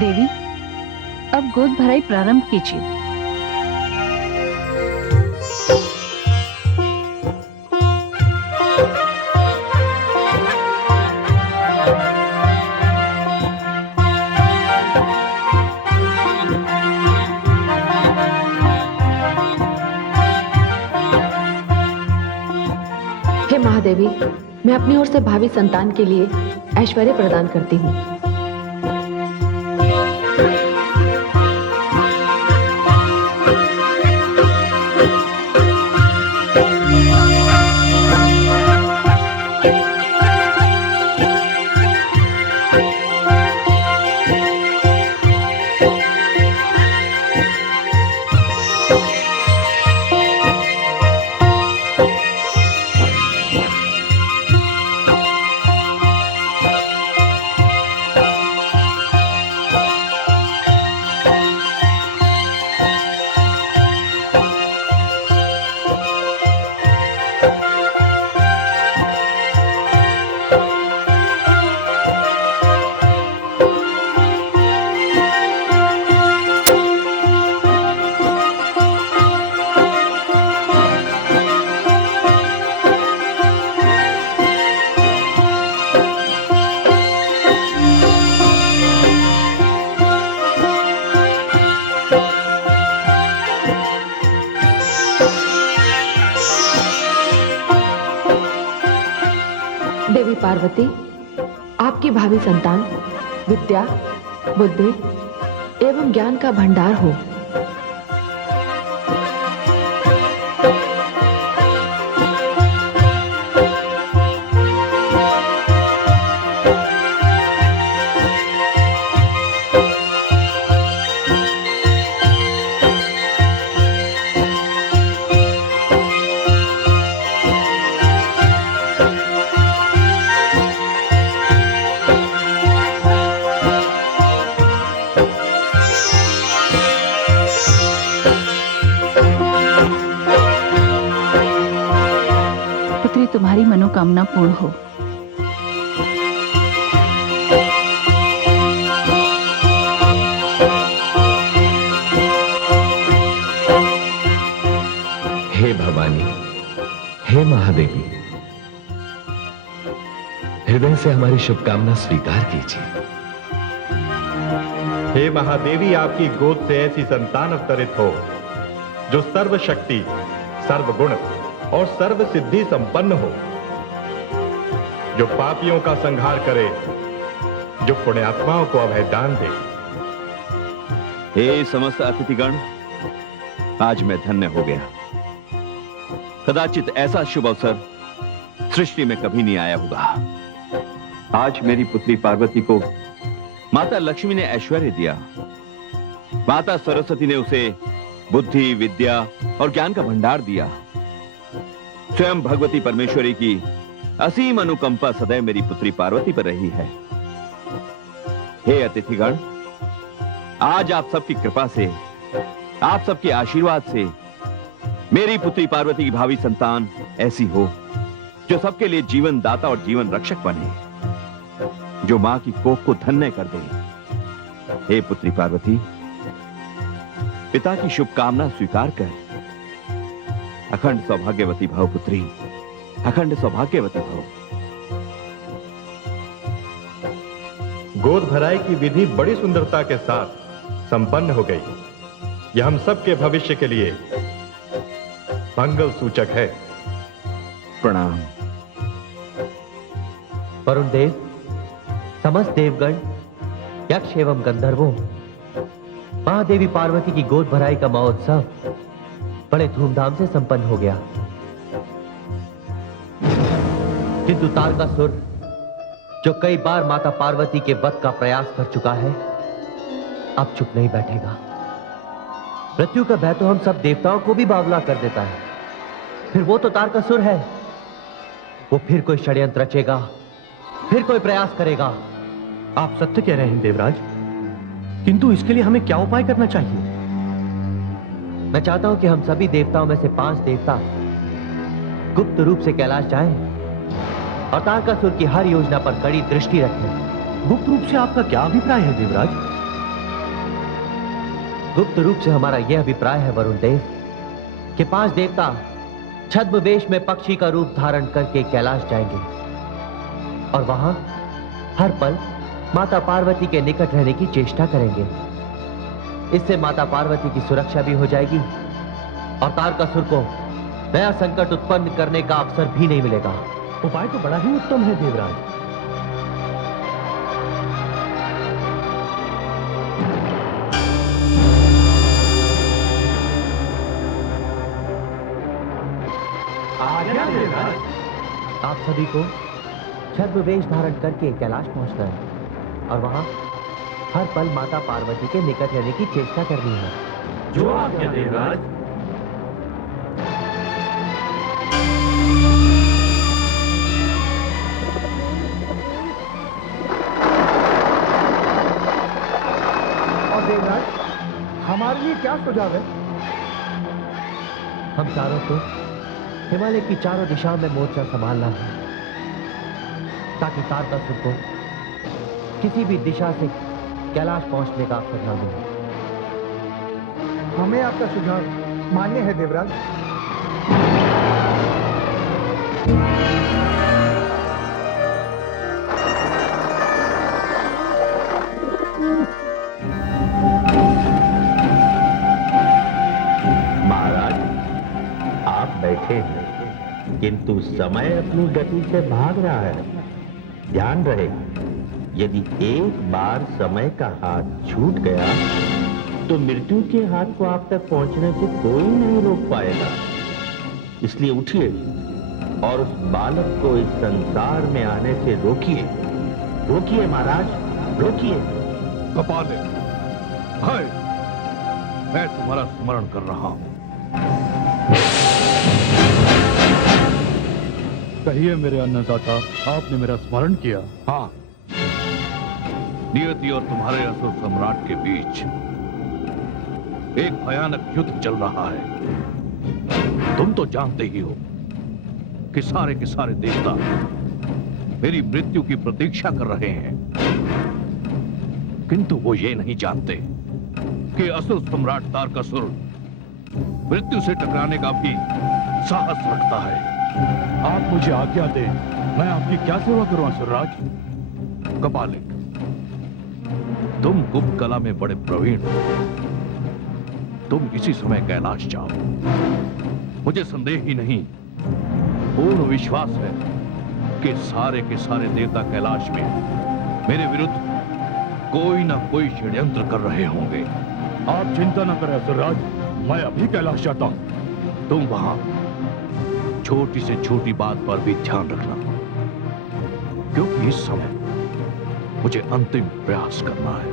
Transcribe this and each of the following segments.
देवी, अब गोद भराई प्रारंभ कीजिए। हे महादेवी, मैं अपनी ओर से भावी संतान के लिए ऐश्वर्य प्रदान करती हूँ। देवी पार्वती, आपकी भावी संतान विद्या, बुद्धि एवं ज्ञान का भंडार हो। तुम्हारी मनोकामना पूर्ण हो। हे भवानी, हे महादेवी, हृदय से हमारी शुभकामना स्वीकार कीजिए। हे महादेवी, आपकी गोद से ऐसी संतान अवतरित हो जो सर्वशक्ति, सर्वगुण और सर्व सिद्धि संपन्न हो, जो पापियों का संहार करे, जो पुण्यात्माओं को अभय दान दे। हे समस्त अतिथिगण, आज मैं धन्य हो गया। कदाचित ऐसा शुभ अवसर सृष्टि में कभी नहीं आया होगा। आज मेरी पुत्री पार्वती को माता लक्ष्मी ने ऐश्वर्य दिया। माता सरस्वती ने उसे बुद्धि, विद्या और ज्ञान का भंडार दिया। स्वयं भगवती परमेश्वरी की असीम अनुकंपा सदैव मेरी पुत्री पार्वती पर रही है। हे अतिथिगण, आज आप सबकी कृपा से, आप सबके आशीर्वाद से मेरी पुत्री पार्वती की भावी संतान ऐसी हो जो सबके लिए जीवन दाता और जीवन रक्षक बने, जो मां की कोख को धन्य कर दे। हे पुत्री पार्वती, पिता की शुभकामना स्वीकार कर। अखंड सौभाग्यवती भव पुत्री, अखंड सौभाग्यवती भव। गोद भराई की विधि बड़ी सुंदरता के साथ संपन्न हो गई। यह हम सबके भविष्य के लिए मंगल सूचक है। प्रणाम। वरुण देव, समस्त देवगण, यक्ष एवं गंधर्वों, महादेवी पार्वती की गोद भराई का महोत्सव बड़े धूमधाम से संपन्न हो गया। किंतु तारकासुर, जो कई बार माता पार्वती के वध का प्रयास कर चुका है, अब चुप नहीं बैठेगा। मृत्यु का भय तो हम सब देवताओं को भी बावला कर देता है। फिर वो तो तारकासुर है, वो फिर कोई षड्यंत्र रचेगा, फिर कोई प्रयास करेगा। आप सत्य कह रहे हैं देवराज, किंतु इसके लिए हमें क्या उपाय करना चाहिए? मैं चाहता हूं कि हम सभी देवताओं में से 5 देवता गुप्त रूप से कैलाश जाएं और तारकासुर की हर योजना पर कड़ी दृष्टि रखें। गुप्त रूप से आपका क्या अभिप्राय है देवराज? गुप्त रूप से हमारा यह अभिप्राय है वरुण देव कि 5 देवता छद्मवेश में पक्षी का रूप धारण करके कैलाश जाएंगे और वहां हर पल माता पार्वती के निकट रहने की चेष्टा करेंगे। इससे माता पार्वती की सुरक्षा भी हो जाएगी और तारकासुर को नया संकट उत्पन्न करने का अवसर भी नहीं मिलेगा। उपाय तो बड़ा ही उत्तम है देवराज। आप सभी को छद्मवेश धारण करके कैलाश पहुंचना है और वहां हर पल माता पार्वती के निकट रहने की चेष्टा करनी है। जो आज्ञा देवराज। और देवराज, हमारे लिए क्या सुझाव है? हम चारों को हिमालय की चारों दिशाओं में मोर्चा संभालना है ताकि तारकासुर को किसी भी दिशा से कैलाश पहुंचने का अवसर न मिले। हमें आपका सुझाव मान्य है देवराज। महाराज, आप बैठे हैं किंतु समय अपनी गति से भाग रहा है। ध्यान रहे, यदि एक बार समय का हाथ छूट गया तो मृत्यु के हाथ को आप तक पहुंचने से कोई नहीं रोक पाएगा। इसलिए उठिए और उस बालक को इस संसार में आने से रोकिए। रोकिए महाराज, रोकिए। कपाले, हाय, मैं तुम्हारा स्मरण कर रहा हूं। कहिए मेरे अन्नदाता, आपने मेरा स्मरण किया। हाँ, नियति और तुम्हारे असुर सम्राट के बीच एक भयानक युद्ध चल रहा है। तुम तो जानते ही हो कि सारे के सारे देवता मेरी मृत्यु की प्रतीक्षा कर रहे हैं, किंतु वो ये नहीं जानते कि असुर सम्राट तारकासुर मृत्यु से टकराने का भी साहस रखता है। आप मुझे आज्ञा दें, मैं आपकी क्या सेवा करूं असुरराज? कपालिक, तुम गुप्त कला में बड़े प्रवीण हो। तुम इसी समय कैलाश जाओ। मुझे संदेह ही नहीं, पूर्ण विश्वास है कि सारे के सारे देवता कैलाश में मेरे विरुद्ध कोई ना कोई षड्यंत्र कर रहे होंगे। आप चिंता न करें असुरराज, मैं अभी कैलाश जाता हूं। तुम वहां छोटी से छोटी बात पर भी ध्यान रखना, क्योंकि इस समय मुझे अंतिम प्रयास करना है।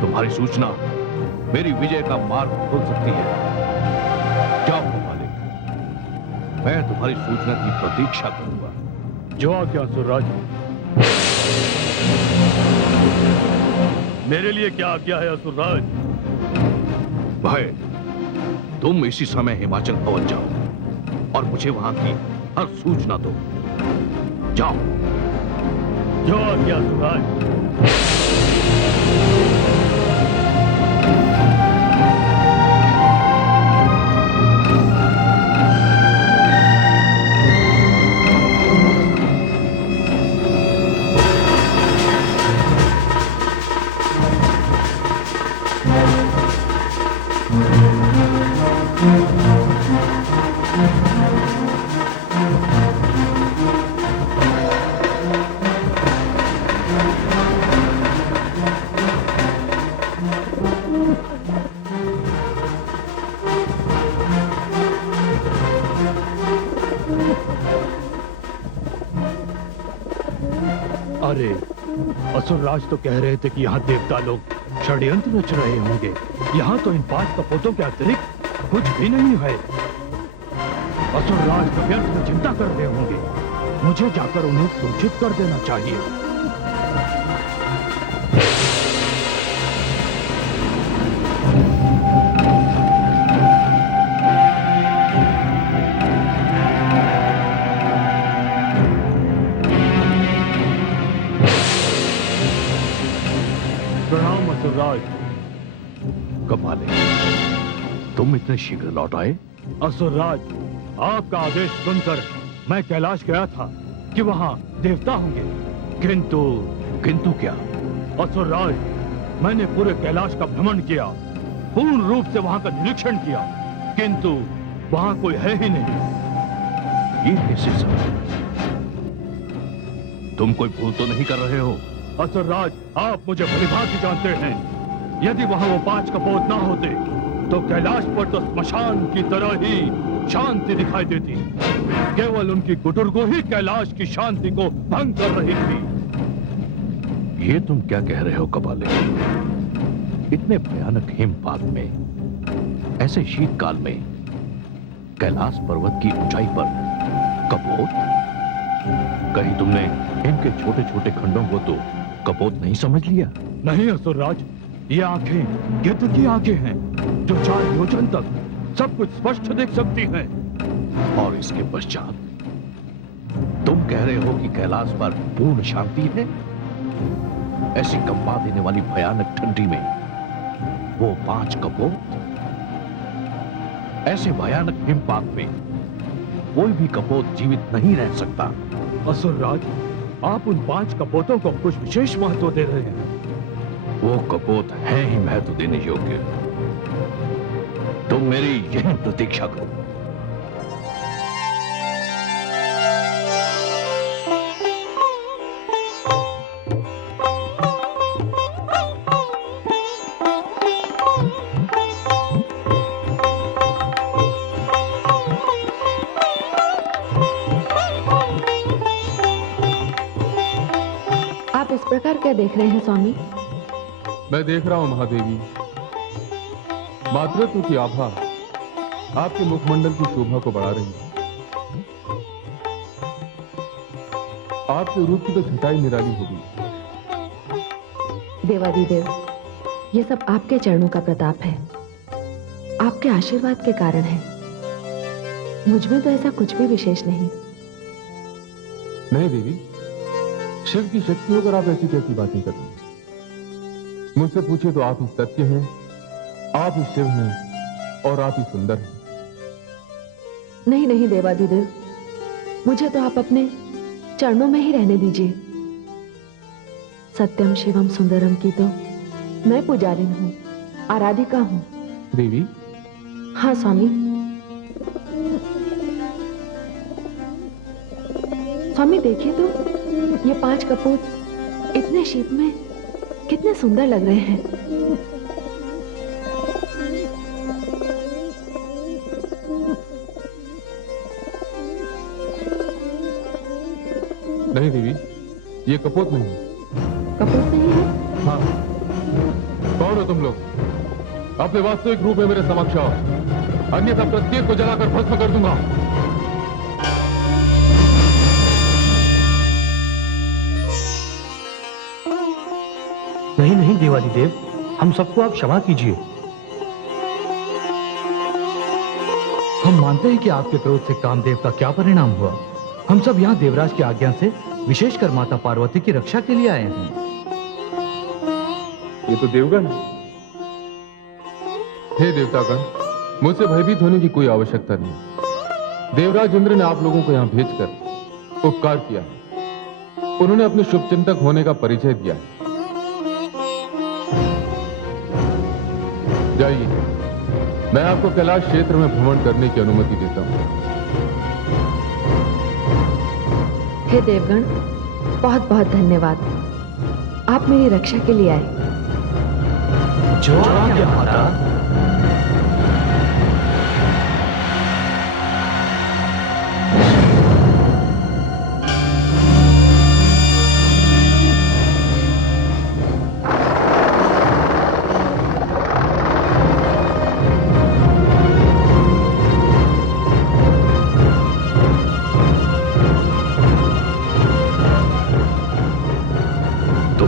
तुम्हारी सूचना मेरी विजय का मार्ग खोल सकती है। जाओ मालिक, मैं तुम्हारी सूचना की प्रतीक्षा करूंगा। जो आज्ञा असुरराज। मेरे लिए क्या आज्ञा है असुरराज? भाई, तुम इसी समय हिमाचल पहुंच जाओ और मुझे वहां की हर सूचना दो। जाओ। जो आज्ञा असुरराज। अरे, असुरराज तो कह रहे थे कि यहाँ देवता लोग षड्यंत्र रच रहे होंगे। यहाँ तो इन 5 कपोतों के अतिरिक्त कुछ भी नहीं है। असुरराज तो व्यर्थ में चिंता कर रहे होंगे। मुझे जाकर उन्हें सूचित कर देना चाहिए। प्रणाम असुरराज। कपाले, तुम इतने शीघ्र लौट आए? असुरराज, आपका आदेश सुनकर मैं कैलाश गया था कि वहां देवता होंगे, किंतु क्या? असुरराज, मैंने पूरे कैलाश का भ्रमण किया, पूर्ण रूप से वहां का निरीक्षण किया, किंतु वहां कोई है ही नहीं। ये कैसे संभव? तुम कोई भूल तो नहीं कर रहे हो? असुरराज, आप मुझे भलीभांति जानते हैं। यदि वहां वो 5 कपोत ना होते तो कैलाश पर तो स्मशान की तरह ही शांति दिखाई देती। केवल उनकी गुटुरगो ही कैलाश की शांति को भंग कर रही थी। ये तुम क्या कह रहे हो कपाले? इतने भयानक हिमपात में, ऐसे शीतकाल में, कैलाश पर्वत की ऊंचाई पर कपोत? कहीं तुमने इनके छोटे छोटे खंडों को तो कपोत नहीं समझ लिया? नहीं असुरराज, ये आंखें गिद्ध की आंखें हैं, जो 4 योजन तक सब कुछ स्पष्ट देख सकती हैं। और इसके पश्चात तुम कह रहे हो कि कैलाश पर पूर्ण शांति है? ऐसी कंपा देने वाली भयानक ठंडी में वो 5 कपोत? ऐसे भयानक हिमपात में कोई भी कपोत जीवित नहीं रह सकता। असुरराज, आप उन 5 कपोतों को कुछ विशेष महत्व दे रहे हैं। वो कपोत है ही महत्व देने योग्य। तुम मेरी यही प्रतीक्षा करो। आप इस प्रकार क्या देख रहे हैं स्वामी? मैं देख रहा हूं महादेवी, मातृत्व की आभा आपके मुखमंडल की शोभा को बढ़ा रही है। आपके रूप की तो छटाई निराली हो गई। देवादिदेव, ये सब आपके चरणों का प्रताप है, आपके आशीर्वाद के कारण है। मुझ में तो ऐसा कुछ भी विशेष नहीं। नहीं देवी, शिव की शक्ति होकर आप ऐसी कैसी बातें कर रही हैं? मुझसे पूछे तो आप ही सत्य हैं, आप ही शिव हैं और आप ही सुंदर हैं। नहीं नहीं देवादिदेव, मुझे तो आप अपने चरणों में ही रहने दीजिए। सत्यम शिवम सुंदरम की तो मैं पुजारिन हूँ, आराधिका हूँ। देवी? हाँ स्वामी। स्वामी देखिए तो, ये 5 कपूत इतने शीत में कितने सुंदर लग रहे हैं। नहीं देवी, ये कपोत नहीं है। कपूत नहीं है? हाँ। कौन हो तुम लोग? अपने वास्तविक रूप में मेरे समक्ष आओ, अन्यथा प्रत्येक को जलाकर भस्म कर दूंगा। नहीं नहीं देवादिदेव, हम सबको आप क्षमा कीजिए। हम मानते हैं कि आपके क्रोध से कामदेव का क्या परिणाम हुआ। हम सब यहाँ देवराज की आज्ञा से विशेषकर माता पार्वती की रक्षा के लिए आए हैं। ये तो देवगण है। हे देवतागण, मुझसे भयभीत होने की कोई आवश्यकता नहीं। देवराज इंद्र ने आप लोगों को यहाँ भेजकर उपकार किया है। उन्होंने अपने शुभचिंतक होने का परिचय दिया है। जाइए, मैं आपको कैलाश क्षेत्र में भ्रमण करने की अनुमति देता हूं। हे देवगण, बहुत बहुत धन्यवाद। आप मेरी रक्षा के लिए आए। जो आज्ञा माता।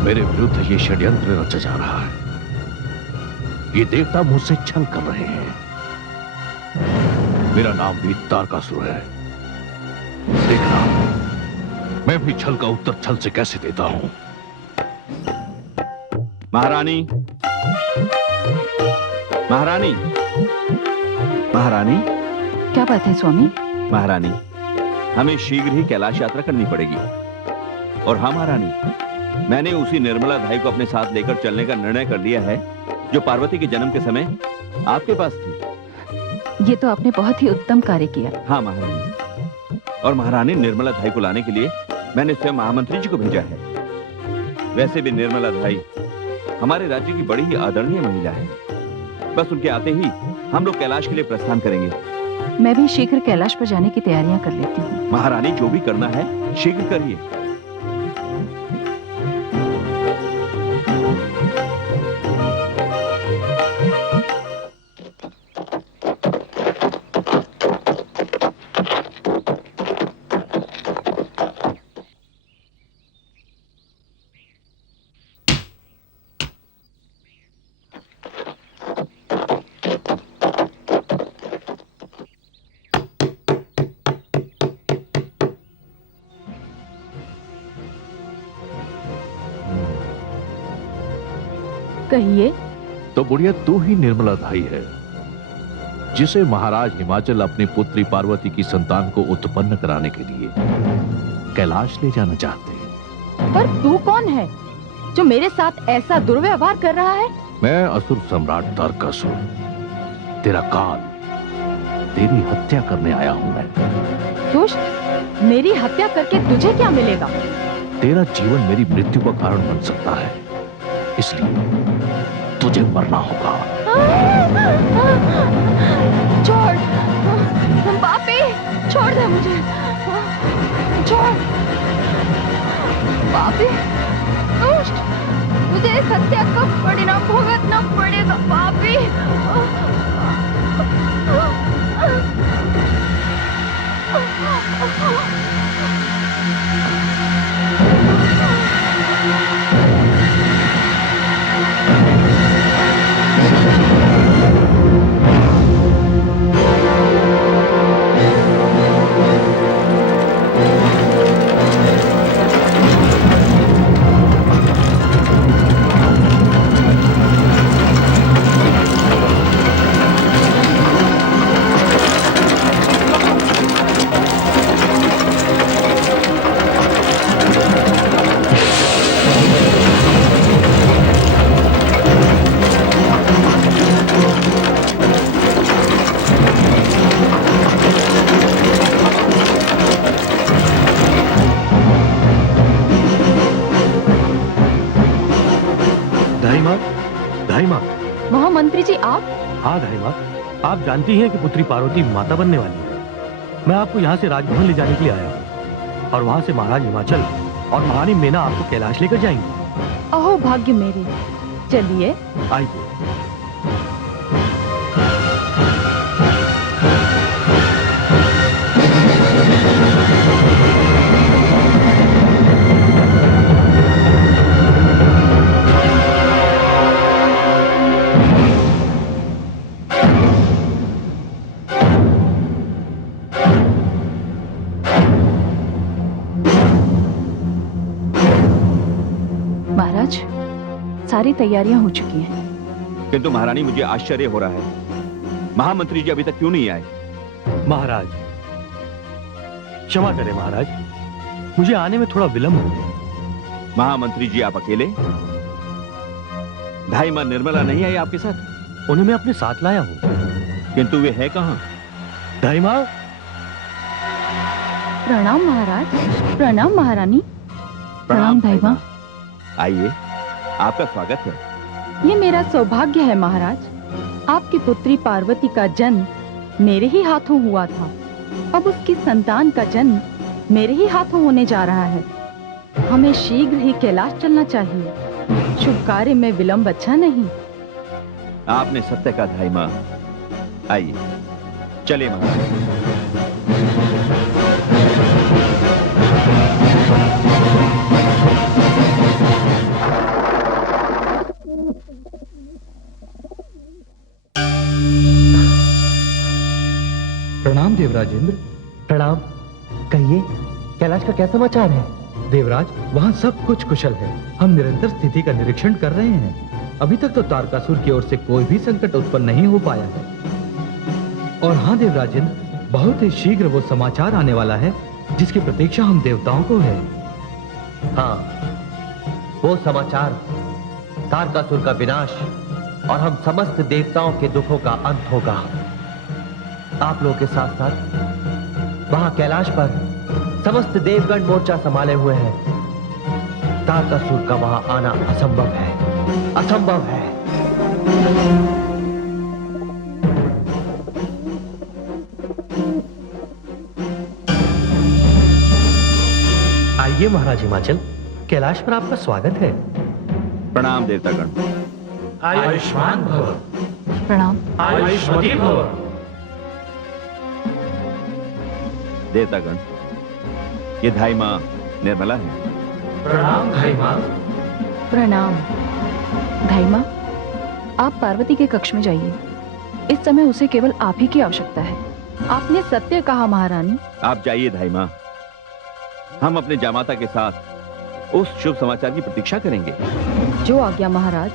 मेरे विरुद्ध ये षड्यंत्र रचा जा रहा है। ये देवता मुझसे छल कर रहे हैं। मेरा नाम भी तारकासुर है। देखना, मैं भी छल का उत्तर छल से कैसे देता हूं। महारानी, महारानी, महारानी, क्या बात है स्वामी? महारानी, हमें शीघ्र ही कैलाश यात्रा करनी पड़ेगी। और हाँ महारानी, मैंने उसी निर्मला धाई को अपने साथ लेकर चलने का निर्णय कर लिया है जो पार्वती के जन्म के समय आपके पास थी। ये तो आपने बहुत ही उत्तम कार्य किया। हाँ महारानी। और महारानी, निर्मला धाई को लाने के लिए मैंने स्वयं महामंत्री जी को भेजा है। वैसे भी निर्मला धाई हमारे राज्य की बड़ी ही आदरणीय महिला है। बस उनके आते ही हम लोग कैलाश के लिए प्रस्थान करेंगे। मैं भी शीघ्र कैलाश पर जाने की तैयारियां कर लेती हूँ। महारानी, जो भी करना है शीघ्र करिए। कहिए। तो बुढ़िया तू ही निर्मला धाई है जिसे महाराज हिमाचल अपनी पुत्री पार्वती की संतान को उत्पन्न कराने के लिए कैलाश ले जाना चाहते हैं। पर तू कौन है जो मेरे साथ ऐसा दुर्व्यवहार कर रहा है? मैं असुर सम्राट तारकासुर, तेरा काल, तेरी हत्या करने आया हूं मैं। दुष्ट, मेरी हत्या करके तुझे क्या मिलेगा? तेरा जीवन मेरी मृत्यु का कारण बन सकता है, इसलिए तुझे मरना होगा। छोड़, पापी, छोड़ दे मुझे, छोड़। पापी, दुष्ट, तुझे इस हत्या का परिणाम भुगतना पड़ेगा। पापी, महामंत्री जी आप? हाँ धाई माँ, आप जानती हैं कि पुत्री पार्वती माता बनने वाली है। मैं आपको यहाँ से राजभवन ले जाने के लिए आया हूँ और वहाँ से महाराज हिमाचल और महारानी मेना आपको कैलाश लेकर जाएंगे। अहो भाग्य मेरे, चलिए। आइए। सारी तैयारियां हो चुकी हैं। किंतु महारानी, मुझे आश्चर्य हो रहा है, महामंत्री जी अभी तक क्यों नहीं आए? महाराज, क्षमा करें महाराज, मुझे आने में थोड़ा विलंब हो गया। महामंत्री जी आप अकेले? धाई मां निर्मला नहीं आई आपके साथ? उन्हें मैं अपने साथ लाया हूँ। किंतु वे है कहाँ? धाई मां। प्रणाम महाराज। प्रणाम महारानी। प्रणाम धाई मां। आइए, आपका स्वागत है। ये मेरा सौभाग्य है महाराज। आपकी पुत्री पार्वती का जन्म मेरे ही हाथों हुआ था। अब उसकी संतान का जन्म मेरे ही हाथों होने जा रहा है। हमें शीघ्र ही कैलाश चलना चाहिए। शुभ कार्य में विलंब अच्छा नहीं। आपने सत्य कहा धाई मां। आइए, चलिए महाराज। प्रणाम देवराजेंद्र। प्रणाम। कहिए, कैलाश का क्या समाचार है? देवराज, वहाँ सब कुछ कुशल है। हम निरंतर स्थिति का निरीक्षण कर रहे हैं। अभी तक तो तारकासुर की ओर से कोई भी संकट उत्पन्न नहीं हो पाया है। और हाँ देवराजन, बहुत ही शीघ्र वो समाचार आने वाला है जिसकी प्रतीक्षा हम देवताओं को है। हाँ, वो समाचार तारकासुर का विनाश और हम समस्त देवताओं के दुखों का अंत होगा। आप लोगों के साथ साथ वहां कैलाश पर समस्त देवगण मोर्चा संभाले हुए हैं। तारकासुर का वहां आना असंभव है, असंभव है। आइए महाराज हिमाचल, कैलाश पर आपका स्वागत है। प्रणाम देवतागण। आयुष्मान भव। प्रणाम। आयुष्मती भव। देवतागण, ये धाई मां निर्मला है। प्रणाम धाई मां। प्रणाम। धाई मां, आप पार्वती के कक्ष में जाइए। इस समय उसे केवल आप ही की आवश्यकता है। आपने सत्य कहा महारानी। आप जाइए धाई मां, हम अपने जामाता के साथ उस शुभ समाचार की प्रतीक्षा करेंगे। जो आज्ञा महाराज।